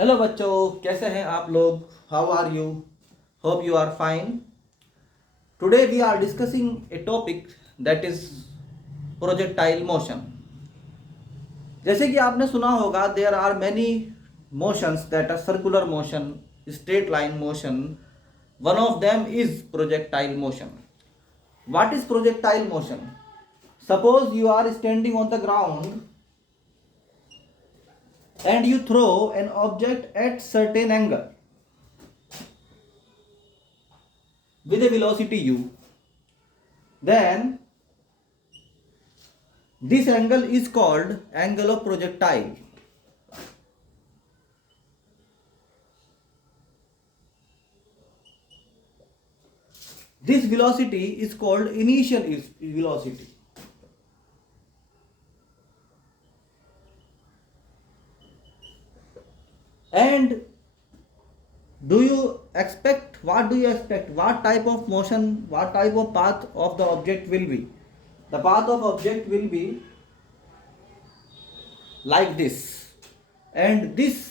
Hello बच्चों, कैसे हैं आप लोग? How are you? Hope you are fine. Today we are discussing a topic that is projectile motion. जैसे कि आपने सुना होगा, there are many motions that are circular motion, straight line motion. One of them is projectile motion. What is projectile motion? Suppose you are standing on the ground and you throw an object at certain angle with a velocity u. Then this angle is called angle of projectile. This velocity is called initial velocity. And do you expect, what do you expect, what type of motion, what type of path of the object will be? The path of object will be like this, and this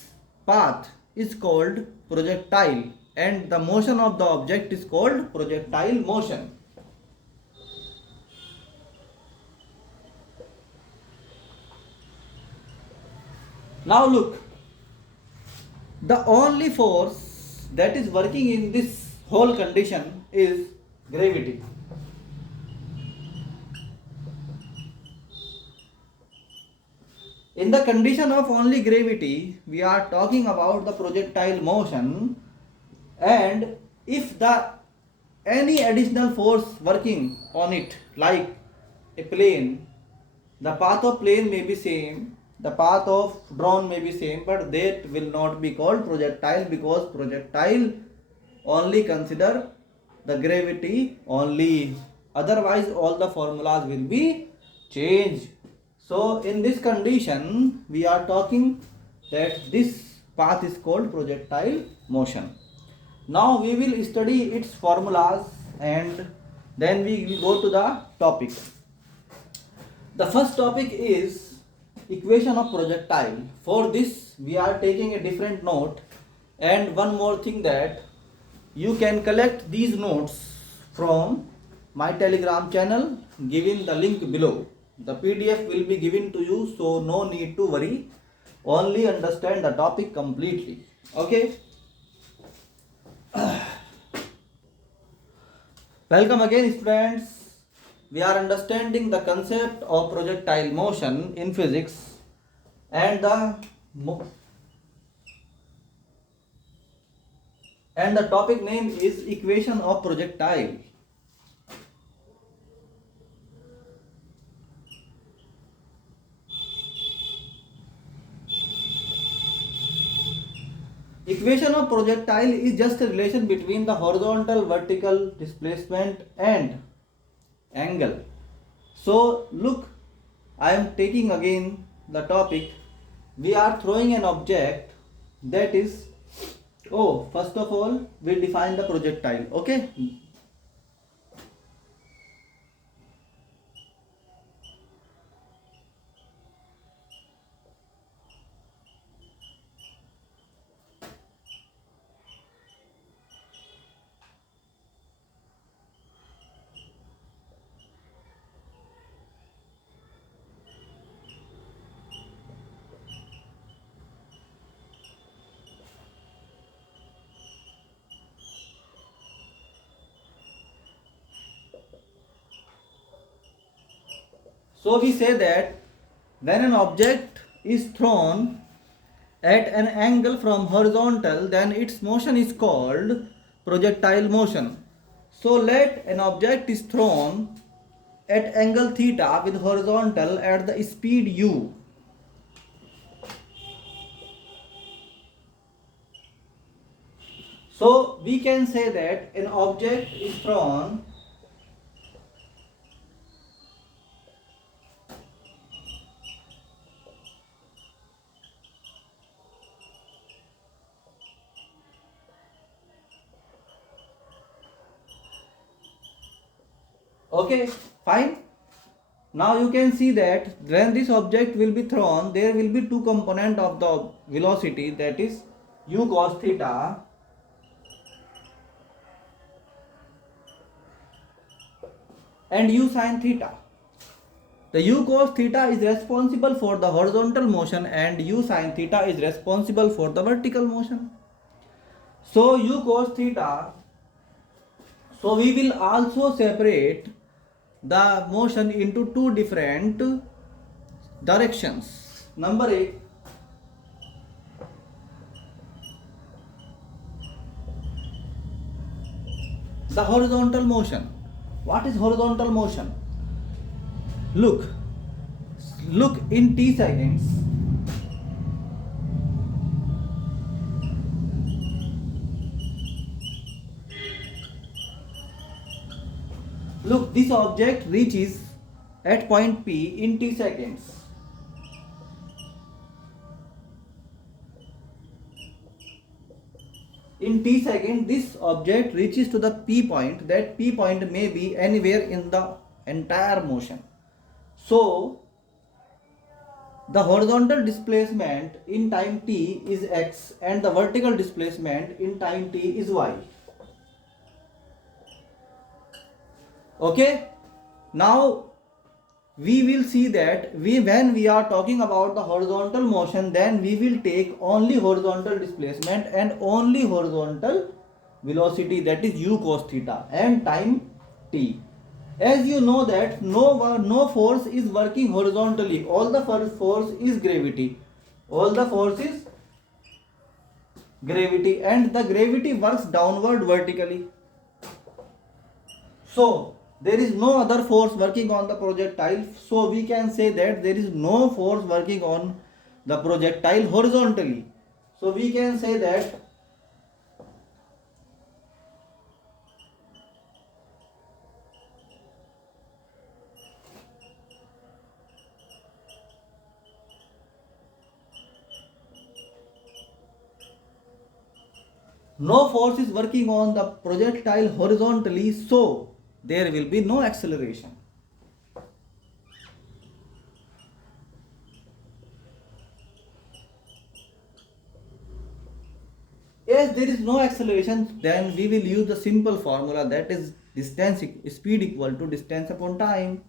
path is called projectile, and the motion of the object is called projectile motion. Now look, the only force that is working in this whole condition is gravity. In the condition of only gravity, we are talking about the projectile motion, and if the any additional force working on it, like a plane, the path of plane may be same, the path of drone may be same, but that will not be called projectile, because projectile only consider the gravity only. Otherwise all the formulas will be changed. So in this condition we are talking that this path is called projectile motion. Now we will study its formulas and then we will go to the topic. The first topic is equation of projectile. For this we are taking a different note, and one more thing, that you can collect these notes from my Telegram channel, given the link below. The PDF will be given to you, so no need to worry. Only understand the topic completely. Okay? Welcome again, students. We are understanding the concept of projectile motion in physics, and the topic name is equation of projectile. Equation of projectile is just a relation between the horizontal vertical displacement and angle. So look, I am taking again the topic. We are throwing an object, that is, first of all we define the projectile. Okay, so we say that when an object is thrown at an angle from horizontal, then its motion is called projectile motion. So let an object is thrown at angle theta with horizontal at the speed u. So we can say that an object is thrown okay, fine. Now you can see that when this object will be thrown, there will be two components of the velocity, that is u cos theta and u sin theta. The u cos theta is responsible for the horizontal motion and u sin theta is responsible for the vertical motion. So u cos theta, so we will also separate the motion into two different directions. Number 8, the horizontal motion. What is horizontal motion? Look in t seconds. Look, this object reaches at point P in t seconds. In t seconds, this object reaches to the P point. That P point may be anywhere in the entire motion. So, the horizontal displacement in time t is x and the vertical displacement in time t is y. Okay? Now, we will see that when we are talking about the horizontal motion, then we will take only horizontal displacement and only horizontal velocity, that is u cos theta, and time t. As you know that no force is working horizontally. All the force is gravity. All the force is gravity, and the gravity works downward vertically. So there is no other force working on the projectile. So we can say that there is no force working on the projectile horizontally. So we can say that no force is working on the projectile horizontally, so there will be no acceleration. As there is no acceleration, then we will use the simple formula, that is speed equal to distance upon time.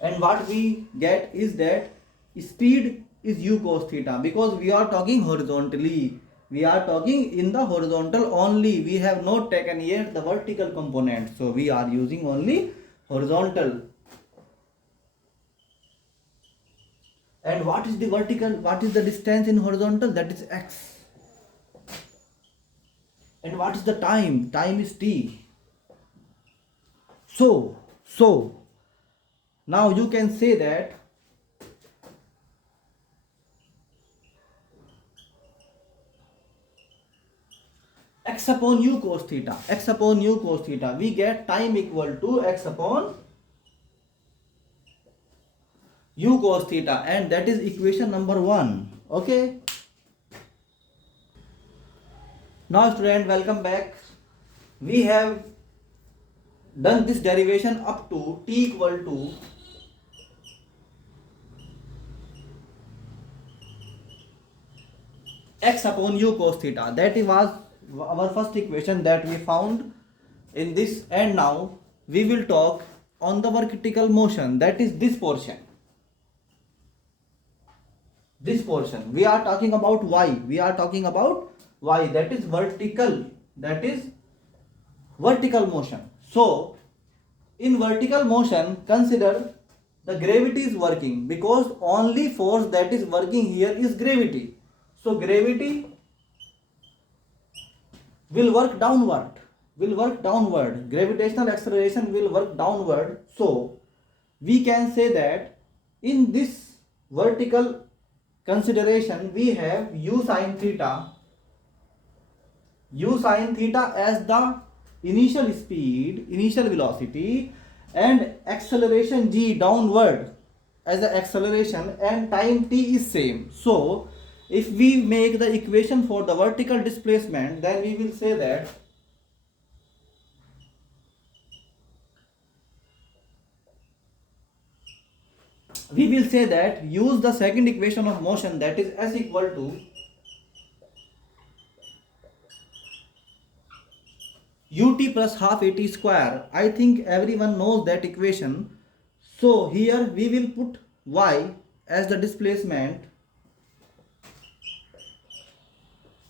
And what we get is that speed is u cos theta, because we are talking horizontally. We are talking in the horizontal only. We have not taken yet the vertical component. So we are using only horizontal. And what is the vertical? What is the distance in horizontal? That is x. And what is the time? Time is t. So now you can say that x upon u cos theta. X upon u cos theta. We get time equal to x upon u cos theta, and that is equation number 1. Okay. Now student, welcome back. We have done this derivation up to t equal to x upon u cos theta. That was our first equation that we found in this, and now we will talk on the vertical motion, that is this portion. This portion we are talking about y. We are talking about y, that is vertical. That is vertical motion. So in vertical motion, consider the gravity is working, because only force that is working here is gravity. So gravity will work downward. Gravitational acceleration will work downward. So we can say that in this vertical consideration, we have u sin theta as the initial speed, initial velocity, and acceleration g downward as the acceleration, and time t is same. So if we make the equation for the vertical displacement, then we will say that we will say that use the second equation of motion, that is s equal to ut plus half at square. I think everyone knows that equation. So here we will put y as the displacement.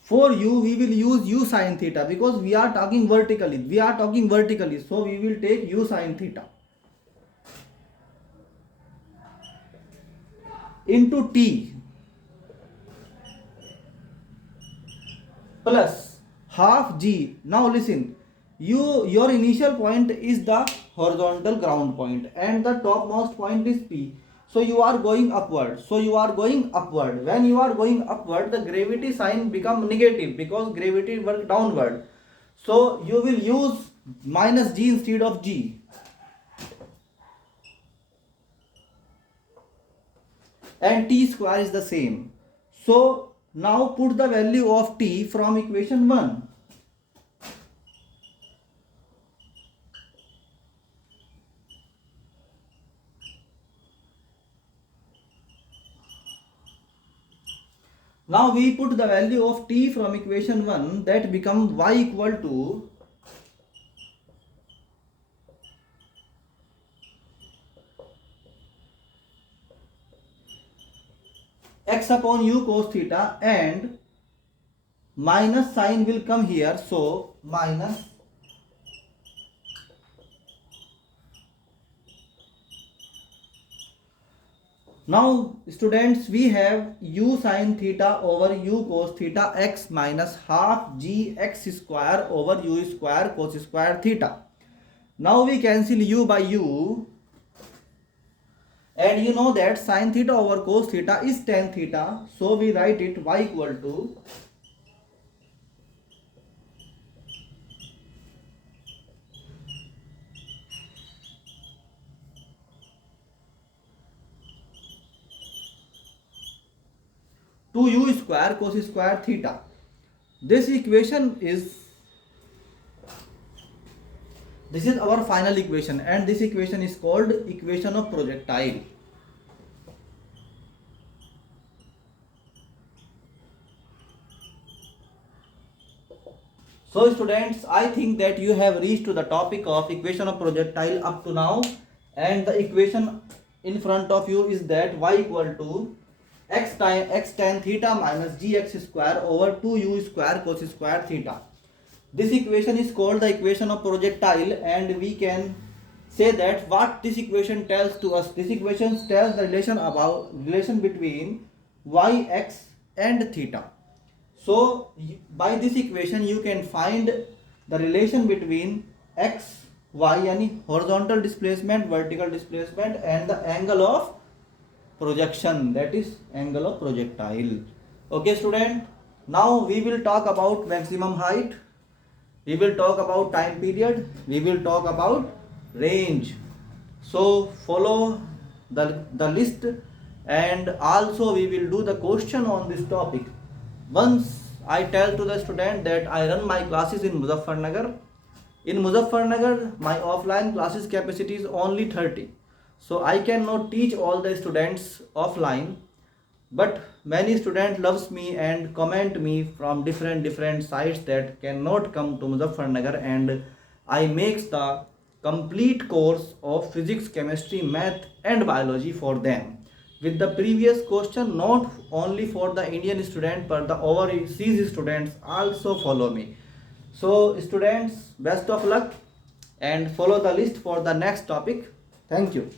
For u we will use u sin theta because we are talking vertically. So we will take u sin theta into t plus half g. Now listen, your initial point is the horizontal ground point and the topmost point is p. So you are going upward. When you are going upward, the gravity sign become negative because gravity work downward. So you will use minus g instead of g. And t square is the same. So now put the value of t from equation 1. Now we put the value of t from equation 1, that become y equal to x upon u cos theta, and minus sign will come here, so minus now students we have u sin theta over u cos theta x minus half g x square over u square cos square theta. Now we cancel u by u, and you know that sin theta over cos theta is tan theta, so we write it y equal to u square cos square theta. This is our final equation, and this equation is called equation of projectile. So students, I think that you have reached to the topic of equation of projectile up to now, and the equation in front of you is that y equal to x tan theta minus gx square over 2u square cos square theta. This equation is called the equation of projectile, and we can say that what this equation tells to us. This equation tells the relation between y, x and theta. So by this equation you can find the relation between x, y, yani horizontal displacement, vertical displacement, and the angle of projection, that is angle of projectile. Okay student, now we will talk about maximum height, we will talk about time period, we will talk about range. So follow the list, and also we will do the question on this topic. Once I tell to the student that I run my classes in Muzaffarnagar. In Muzaffarnagar my offline classes capacity is only 30. So I cannot teach all the students offline, but many students loves me and comment me from different sites that cannot come to Muzaffarnagar, and I makes the complete course of physics, chemistry, math and biology for them with the previous question, not only for the Indian student but the overseas students also follow me. So students, best of luck and follow the list for the next topic. Thank you.